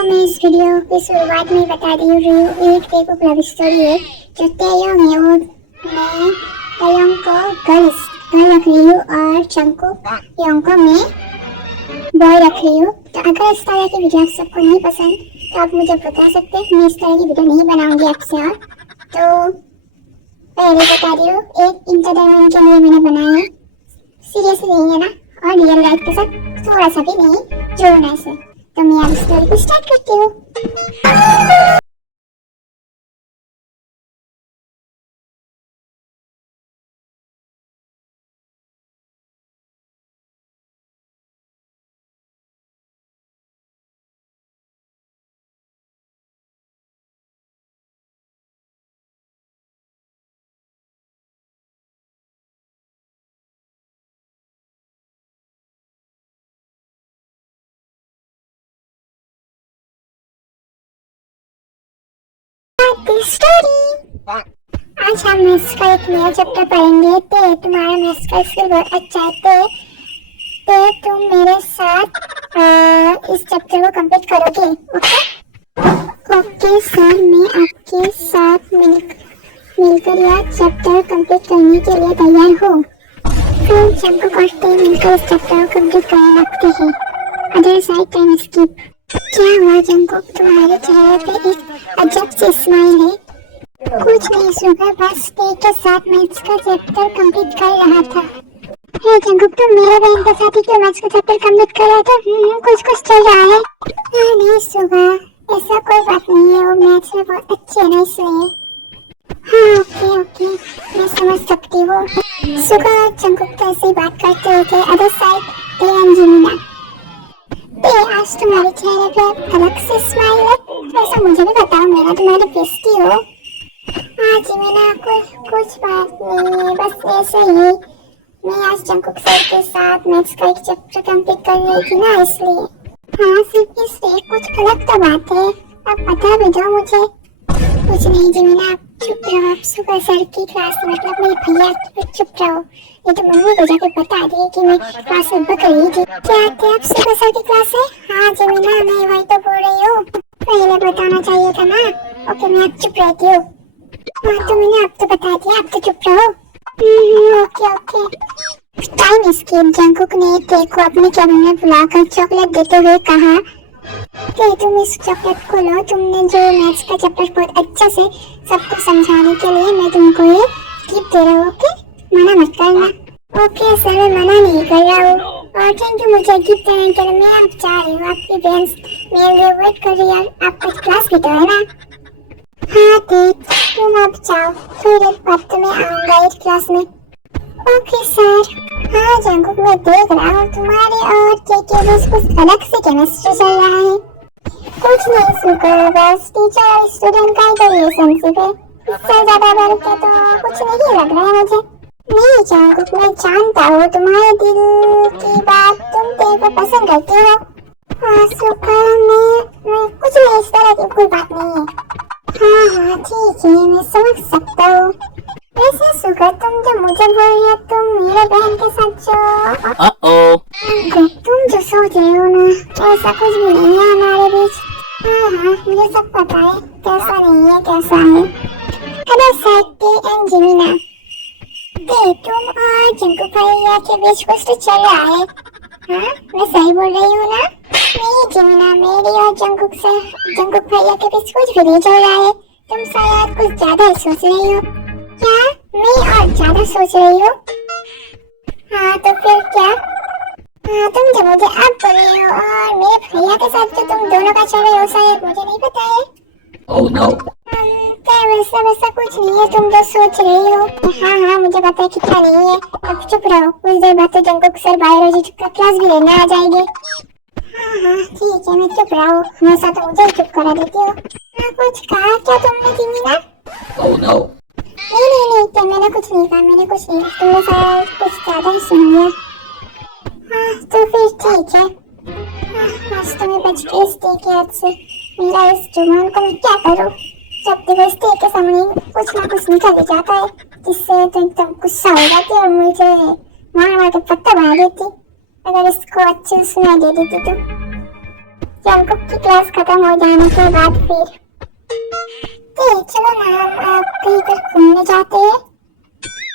तो मैं इस वीडियो की शुरुआत में बता दी रही हूँ, एक बेवकूफ लव स्टोरी है। जो तेयोंग है वो मैं तेयोंग को गर्ल्स घर रख रही हूँ और जंगकुक योंग को मैं बॉय रख रही हूँ। तो अगर इस तरह की वीडियो आप सबको नहीं पसंद तो आप मुझे बता सकते हैं, मैं इस तरह की वीडियो नहीं बनाऊंगी आपसे। और तो पहले बता रही हूँ, एक इंटरटेनमेंट के लिए मैंने बनाया है, सीरियस नहीं है ना, और रियल लाइफ के साथ थोड़ा सा भी नहीं जोड़ना से। तो मैं अब स्टोरी को स्टार्ट करती हूँ। स्टोरी आज हम मैथ्स का एक नया चैप्टर पढ़ेंगे। ते तुम्हारा मैथ्स का स्किल बहुत अच्छा है। ते तुम मेरे साथ इस चैप्टर को कंप्लीट करोगे? ओके ओके सर, मैं आपके साथ मिलकर यह चैप्टर कंप्लीट करने के लिए तैयार हूँ। फिर जंगकुक और ते मिलकर इस चैप्टर को कंप्लीट कर रखते हैं। Other side time skip. क्या हुआ जंगकुक, तुम्हारे चेहरे पे एक अजब सी स्माइल है? कुछ नहीं सुबह, बस ते के साथ मैथ्स का चैप्टर कंप्लीट कर रहा था। हे जंगकुक, तुम मेरे बहन के साथ ही क्यों मैथ्स का चैप्टर कंप्लीट कर रहे थे? कुछ कुछ चल रहा है। नहीं सुबह, ऐसा कोई बात नहीं है, वो मैथ्स में बहुत अच्छी है ना, इसलिए। हाँ ओके ओके, मैं समझ सकती हूँ। सुबह जंगकुक तो ऐसे ही बात करते होते। अदर साइड ते एंड जिमिना। ते आज तुम्हारे चेहरे पे अलग से स्माइल है, तो ऐसा मुझे भी बताओ, मेरा तुम्हारी बेइज्जती हो। हाँ जिमिना, कुछ बात नहीं है, बस ऐसे ही। मैं आज जंगकुक सर के साथ मैथ्स का एक चैप्टर कंप्लीट कर रही थी ना, इसलिए। हाँ सिर्फ इसलिए, कुछ अलग तो बात है, अब बता भी दो मुझे। कुछ नहीं जिमिना, आप चुप रहो। आप सुबह सर की क्लास में, मतलब मेरे भैया की, चुप रहो। ये तो मम्मी को जाके बता दिए कि मैं क्लास में बक रही थी। क्या आते आप सुबह सर की क्लास है? हाँ जिमिना, मैं वही तो बोल रही हूँ, पहले बताना चाहिए था ना। ओके मैं अब चुप रहती हूँ। हाँ तो मैंने अब तो बता दिया, अब तो चुप रहो। Okay okay. Time skip. Jungkook ने ते को अपने कैबिन में बुलाकर चॉकलेट देते हुए कहा, ते तुम इस चॉकलेट को लो, तुमने जो मैथ्स का चैप्टर बहुत अच्छे से सबको समझाने के लिए मैं तुमको ये गिफ्ट दे रहा हूँ। ओके मना मत करना। ओके सर, मैं मना नहीं कर रहा हूँ, और थैंक यू मुझे गिफ्ट देने के लिए। मैं अब जा रही हूँ, आपकी बहन मेरे लिए वेट कर रही है, आपका क्लास भी तो है ना। हाँ ते तुम अब जाओ, थोड़ी देर बाद तो मैं आऊंगा इस क्लास में। Okay sir. हाँ जंगकुक, मैं देख रहा हूँ तुम्हारे और के बीच कुछ अलग से केमिस्ट्री चल रहा है। कुछ नहीं सुकर, बस टीचर और स्टूडेंट का ही तो रिलेशनशिप है, इससे ज्यादा बढ़ के तो कुछ नहीं लग रहा है मुझे। नहीं जंगकुक, मैं जानता हूँ तुम्हारे दिल की बात, तुम ते को पसंद करती हो। हाँ सुकर, मैं कुछ नहीं, इस तरह की कोई बात नहीं है। हाँ ठीक है, मैं समझ सकता हूँ। वैसे सुकर, तुम जो मुझे बोल रही हो, तुम मेरे बहन के साथ जो तुम जो सोच रहे हो ना, ऐसा कुछ भी नहीं है हमारे बीच। हाँ मुझे सब पता है, कैसा नहीं है कैसा है। अरे साइड एंड जिमिना, ते तुम और जंगकुक भैया के बीच कुछ तो चल रहा है। हाँ मैं सही बोल रही हूँ ना? नहीं जिमिना, मेरी और जंगकुक भैया के बीच कुछ भी नहीं चल रहा है, तुम शायद कुछ ज्यादा ही सोच रही हो। क्या मैं और ज्यादा सोच रही हूँ? हाँ तो फिर क्या? हाँ तुम जो मुझे अब बोल रही हो और मेरे भैया के साथ जो तुम दोनों का चल रहे हो, शायद मुझे नहीं पता है। Oh no. वैसा कुछ नहीं है, तुम जो सोच रही हो। हाँ मुझे पता है कितना नहीं है, अब चुप रहो, कुछ देर बाद तो जंगकुक सर बायोलॉजी का क्लास भी लेने आ जाएंगे। हाँ ठीक है, मैं चुप रहा हूँ, हमेशा तो मुझे चुप करा देती हो। हाँ कुछ कहा क्या तुमने जिमिना? Oh no. नहीं तो मैंने कुछ नहीं कहा, तुमने शायद कुछ ज्यादा ही सुन लिया। हाँ तो फिर ठीक है। आज तो मैं बच गई इस ते के हाथ से, मेरा इस जुबान को मैं क्या करूँ? जब देखो इस ते के सामने कुछ ना कुछ निकल ही जाता है, जिससे तो एकदम गुस्सा हो जाती है और मुझे मार के पत्ता बना देती, अगर इसको अच्छे से सुनाई दे देती तो। जंकुक की क्लास खत्म हो जाने के बाद फिर चलो ना हम कहीं पर घूमने जाते हैं।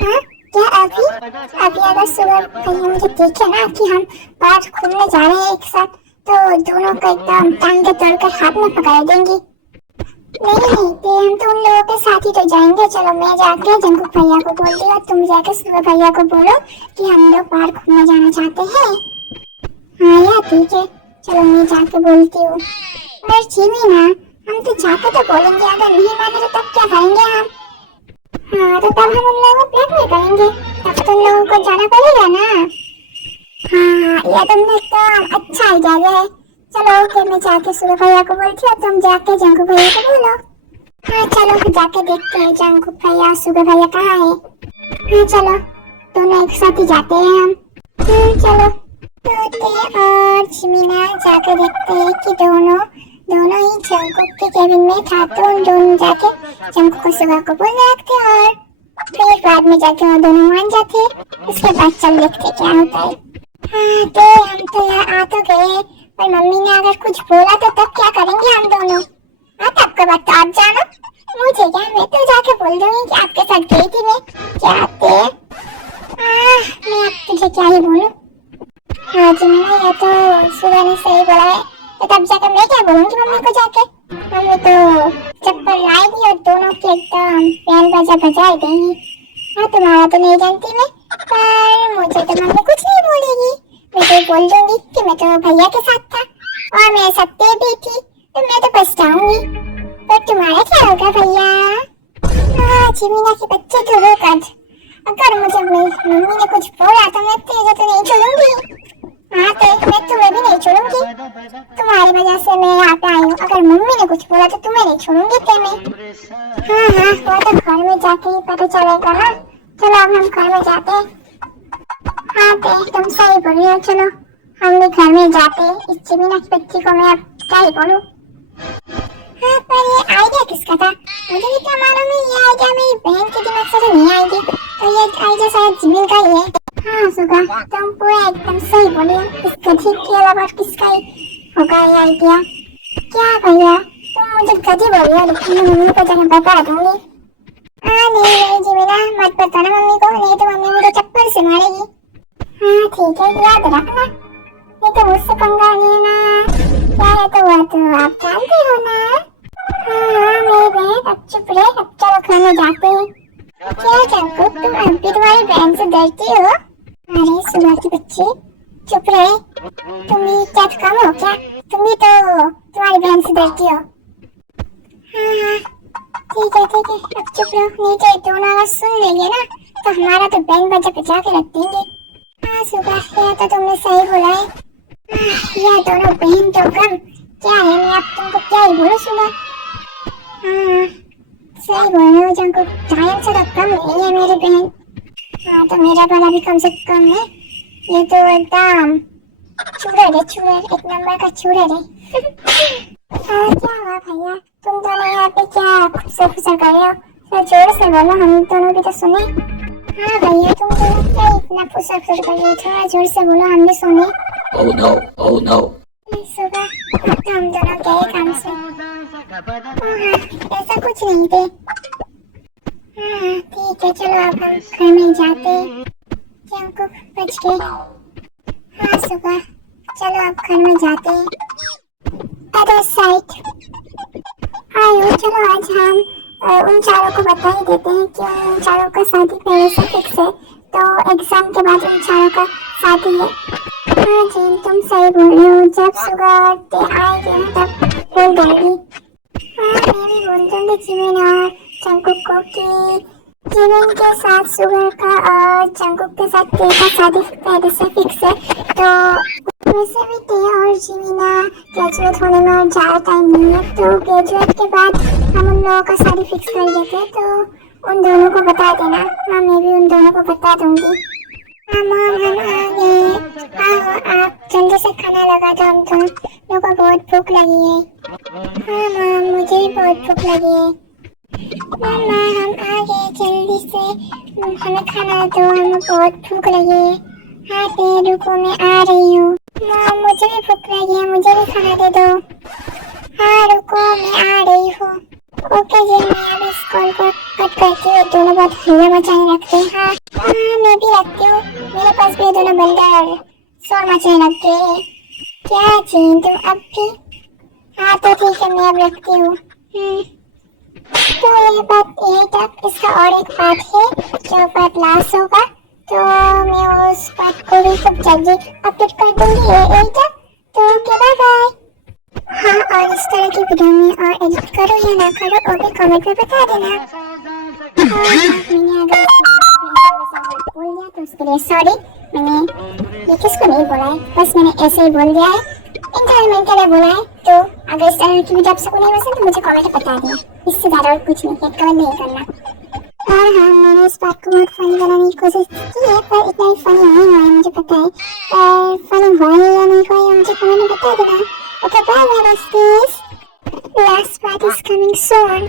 हाँ क्या अभी अभी अगर सुबह कहीं मुझे देखे ना कि हम बाहर घूमने जा रहे हैं एक साथ, तो दोनों को एकदम टांगे तोड़कर हाथ में पकड़ देंगी। नहीं नहीं, तो हम तो उन लोगों के साथ ही तो जाएंगे। चलो मैं जाके जंकुक भैया को बोल दी और तुम जाके सुबह भैया को बोलो कि हम लोग बाहर घूमने जाना चाहते हैं। हाँ यार ठीक है, चलो मैं जाके बोलती हूँ। और चीमी ना, हम तो जाके तो बोलेंगे, अगर नहीं माने तो तब क्या करेंगे हम? हाँ तो तब हम उन लोगों को ब्लैकमेल करेंगे, तब तो उन लोगों को जाना पड़ेगा ना। हाँ यह तुमने एकदम अच्छा आइडिया है। चलो ओके, मैं जाके सुबह भैया को बोलती हूँ, तुम जाके जंकुक भैया को बोलो। हाँ चलो जाके देखते हैं जंकुक भैया सुबह भैया कहाँ है। हाँ चलो दोनों एक साथ ही जाते हैं हम। चलो तोते और चिमिना जाके देखते हैं कि दोनों ही जंकुक के केबिन में था, तो उन दोनों जाके जंकुक को सुबह को बोल रखते और फिर बाद में जाके वो दोनों मान जाते। उसके बाद चल देखते क्या होता है। हाँ तो हम तो यहाँ आ तो गए, पर मम्मी ने अगर कुछ बोला तो तब क्या करेंगे हम दोनों? हाँ तब का बात तो आप जानो, मुझे क्या, मैं तो जाके बोल दूंगी कि आपके साथ गई थी मैं। क्या आते मैं अब तुझे क्या ही बोलूं। हाँ जी मैंने ये तो सुबह ने सही बोला है, तो तब जाकर मैं क्या बोलूंगी मम्मी को जाके? मम्मी तो चप्पल लाएगी और दोनों के एकदम बैंड बाजा बजाए देंगी। हाँ तुम्हारा तो नहीं जानती मैं, पर मुझे तो मम्मी कुछ नहीं बोलेगी। मैं तो बोल दूंगी कि मैं तो भैया के साथ था और मैं सत्य भी थी, तो मैं तो पछताऊंगी। पर तुम्हारा क्या होगा भैया? हाँ चिमीना के बच्चे तो रो कर, अगर मुझे मम्मी ने कुछ बोला तो मैं तुझे तो नहीं छोड़ूंगी। हाँ तो मैं तुम्हें भी नहीं छोड़ूंगी, तुम्हारी वजह से मैं यहाँ पे आई हूँ। अगर मम्मी ने कुछ बोला तो तुम्हें नहीं छोड़ूंगी ते मैं। हाँ वो तो घर में जाके ही पता चलेगा ना। चलो अब हम घर में जाते हैं। हाँ तो तुम सही बोल रही हो, चलो हम भी घर में जाते हैं। इस चिमीना की बच्ची को मैं अब क्या ही बोलूं। हाँ पर ये आइडिया किसका था? मुझे भी क्या मालूम है, ये आइडिया मेरी बहन के दिमाग से तो नहीं आएगी, तो ये आइडिया शायद जिमिल का ही है। हाँ सुगा तुम पूरा एकदम सही बोले, इस गधी के अलावा किसका ही होगा ये आइडिया? क्या भैया तुम मुझे गधी बोल रही हो, लेकिन मैं मम्मी को जाकर बता दूंगी। हाँ नहीं जिमिला मत बताना मम्मी को, नहीं तो मम्मी मुझे चप्पल से मारेगी। हाँ ठीक है याद रखना, नहीं तो मुझसे पंगा लेना। क्या है तो वो तो आप जानते हो ना। हाँ मेरी बहन अब चुप रहे, अब चलो खाने जाते हैं। क्या जंकुक तुम अब भी तुम्हारी बहन से डरती हो? अरे सुबह की बच्ची चुप रहे, तुम भी क्या कम हो क्या? तुम भी तो तुम्हारी बहन से डरती हो। हाँ ठीक है अब चुप रहो, नहीं तो दोनों आवाज सुन लेंगे ना तो हमारा तो बैंड बजा बजा के रख देंगे। हाँ सुबह यह तो तुमने सही बोला है। यह दोनों बहन तो कम क्या है, मैं अब तुमको क्या ही बोलूं सुबह। हाँ सही बोल रहे हो जंकुक, जायन से तो कम नहीं है मेरी बहन। हाँ तो मेरा वाला भी कम से कम है, ये तो एकदम चूरर है, चूरर एक नंबर का चूरर है। हाँ क्या हुआ भैया, तुम दोनों यहाँ पे क्या खुसर खुसर कर रहे हो? थोड़ा जोर से बोलो, हम दोनों भी तो सुने। हाँ भैया तुम दोनों क्या इतना खुसर खुसर कर रहे हो, थोड़ा जोर से बोलो हम भी सुने। Oh no, oh no. सुबह तो हम दोनों गए काम से। हाँ ऐसा कुछ नहीं थे। हाँ ठीक है चलो अब हम घर में जाते हैं, जंकुक बच गए। हाँ सुबह चलो अब घर में जाते हैं। अदर साइड आयो, चलो आज हम उन चारों को बता ही देते हैं कि उन चारों का शादी पहले से फिक्स है, तो एग्जाम के बाद उन चारों का शादी है। हाँ जी तुम सही बोल रहे हो, जब सुबह ते आएंगे ना तब बोल दूंगी। हाँ मैं भी बोल दूंगी जिमिन और जंकुक को कि जिमिन के साथ सुबह का और जंकुक के साथ ते का शादी पहले से फिक्स है, तो वैसे भी ते और जिमिना ग्रेजुएट होने में और ज़्यादा टाइम नहीं है, तो ग्रेजुएट के बाद हम उन लोगों का शादी फिक्स कर देते हैं, तो उन दोनों को बता देना। हाँ मैं भी उन दोनों को बता दूंगी। हाँ मॉम हम आ गए। हाँ आप जल्दी से खाना लगा दो, हम दोनों को बहुत भूख लगी है। हाँ मॉम मुझे भी बहुत भूख लगी है। मम्मा हम आ गए, जल्दी से हमें खाना दो, हमें बहुत भूख लगी है। हाँ रुको मैं आ रही हूँ। मॉम मुझे भी भूख लगी है, मुझे भी खाना दे दो। हाँ रुको, मैं आ रही हूँ। ओके जी, मैं अब इस कॉल को कट करती हूँ। दोनों बहुत हल्ला मचाने लगते हैं। हाँ हाँ, मैं भी रखती हूँ। मेरे पास भी ये दोनों बंदर शोर मचाने लगते हैं। क्या चीन तुम अब भी? हाँ तो ठीक है, मैं अब रखती हूँ। तो ये बात यही तक, इसका और एक पार्ट है जो पार्ट लास्ट होगा, तो मैं उस पार्ट को भी खूब जल्दी अपलोड कर दूंगी यही तक। तो ओके, बाय बाय। हाँ, और इस तरह की वीडियो में और एडिट करो या ना करो वो भी कमेंट में बता देना। मैंने अगर बोल दिया तो उसके लिए सॉरी। मैंने ये किसको नहीं बोला है, बस मैंने ऐसे ही बोल दिया है, एंटरटेनमेंट के लिए बोला है। तो अगर इस तरह की वीडियो आप सबको नहीं पसंद तो मुझे कमेंट में बता देना, इससे ज़्यादा और कुछ नहीं है, कमेंट नहीं करना। और हाँ, मैंने इस बात को बहुत फनी बनाने की कोशिश की है, पर इतना ही फनी नहीं हुआ है मुझे पता है। पर फनी हुआ है या नहीं हुआ है मुझे कमेंट में बता देना। Okay bye bye, last part is coming soon.